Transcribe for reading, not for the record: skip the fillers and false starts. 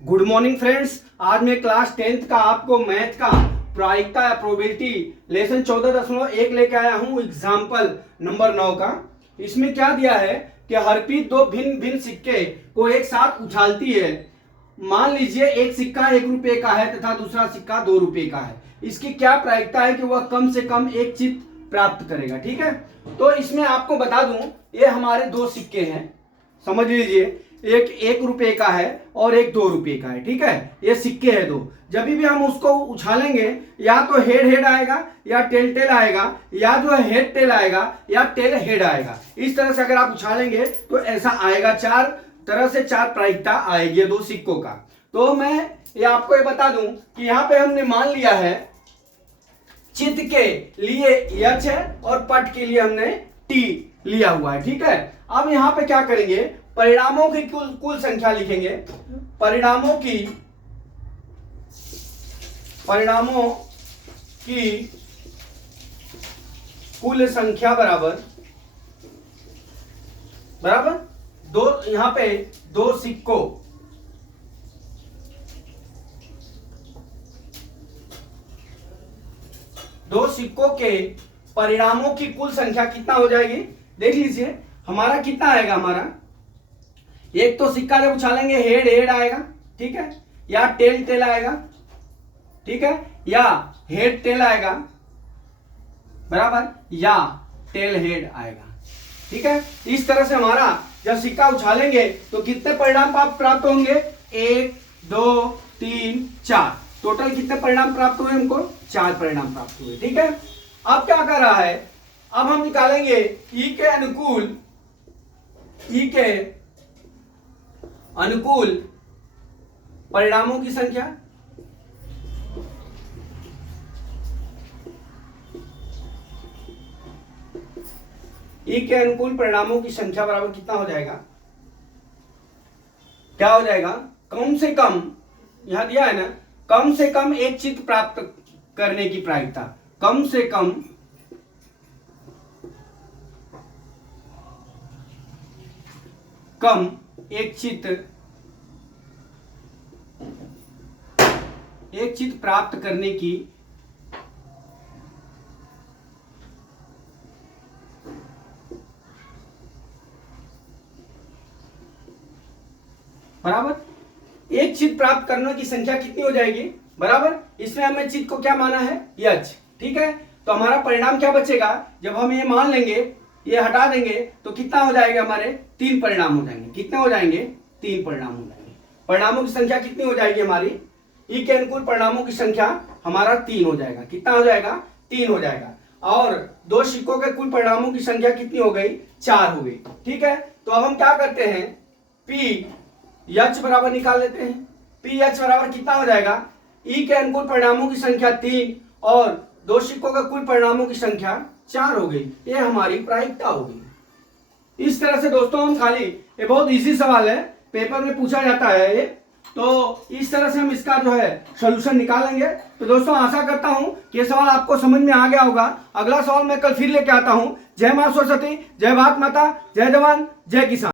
Good morning friends. आज मैं class 10th का आपको मैथ का प्रायिकता या प्रोबेबिलिटी लेसन 14.1 लेके आया हूं एग्जाम्पल नंबर 9 का। इसमें क्या दिया है कि हरप्रीत दो भिन्न भिन्न सिक्के को एक साथ उछालती है। मान लीजिए एक सिक्का 1 रुपए का है तथा दूसरा सिक्का 2 रुपए का है। इसकी क्या प्रायिकता है कि वह कम से कम एक चित्त प्राप्त करेगा। ठीक है, तो इसमें आपको बता दूं ये हमारे दो सिक्के हैं, समझ लीजिए। एक 1 रुपए का है और एक 2 रुपए का है। ठीक है, ये सिक्के हैं दो। जब भी हम उसको उछालेंगे या तो हेड हेड आएगा या टेल टेल आएगा, या जो है हेड टेल आएगा या टेल हेड आएगा। इस तरह से अगर आप उछालेंगे तो ऐसा आएगा। चार तरह से चार प्रायिकता आएगी दो सिक्कों का। तो मैं ये आपको ये बता दूं कि यहाँ पे हमने मान लिया है चित्त के लिए यच है और पट के लिए हमने टी लिया हुआ है। ठीक है, अब यहाँ पे क्या करेंगे, परिणामों की कुल संख्या लिखेंगे। परिणामों की कुल संख्या बराबर दो, यहां पे दो सिक्कों के परिणामों की कुल संख्या कितना हो जाएगी। देख लीजिए हमारा कितना आएगा। हमारा एक तो सिक्का जब उछालेंगे हेड हेड आएगा, ठीक है, या टेल टेल आएगा, ठीक है, या हेड टेल आएगा बराबर, या टेल हेड आएगा। ठीक है, इस तरह से हमारा जब सिक्का उछालेंगे तो कितने परिणाम प्राप्त होंगे, 1 2 3 4, टोटल कितने परिणाम प्राप्त हुए हमको, 4 परिणाम प्राप्त हुए। ठीक है, अब क्या कर रहा है, अब हम निकालेंगे ई के अनुकूल परिणामों की संख्या। ई के अनुकूल परिणामों की संख्या बराबर कितना हो जाएगा, क्या हो जाएगा, कम से कम, यहां दिया है ना, कम से कम एक चित्त प्राप्त करने की प्रायिकता। कम से कम एक चित्त प्राप्त करने की बराबर, एक चित्त प्राप्त करने की संख्या कितनी हो जाएगी बराबर, इसमें हमें चित्त को क्या माना है, यच। ठीक है, तो हमारा परिणाम क्या बचेगा, जब हम ये मान लेंगे ये हटा देंगे तो कितना हो जाएगा, हमारे 3 परिणाम हो जाएंगे। कितने हो जाएंगे, 3 परिणाम हो जाएंगे। परिणामों की संख्या कितनी हो जाएगी हमारी, ई के अनुकूल परिणामों की संख्या हमारा 3 हो जाएगा। कितना हो जाएगा, 3 हो जाएगा। और दो सिक्कों के कुल परिणामों की संख्या कितनी हो गई, 4 हो गई। ठीक है, तो अब हम क्या करते हैं, पी यच बराबर निकाल लेते हैं। पी एच बराबर कितना हो जाएगा, ई के अनुकूल परिणामों की संख्या 3 और दो सिक्कों के कुल परिणामों की संख्या 4 हो गई। ये हमारी प्रायिकता हो गई। इस तरह से दोस्तों हम खाली, ये बहुत इजी सवाल है, पेपर में पूछा जाता है ये, तो इस तरह से हम इसका जो है सॉल्यूशन निकालेंगे। तो दोस्तों आशा करता हूं कि ये सवाल आपको समझ में आ गया होगा। अगला सवाल मैं कल फिर लेके आता हूं। जय मां सरस्वती, जय भारत माता, जय जवान, जय किसान।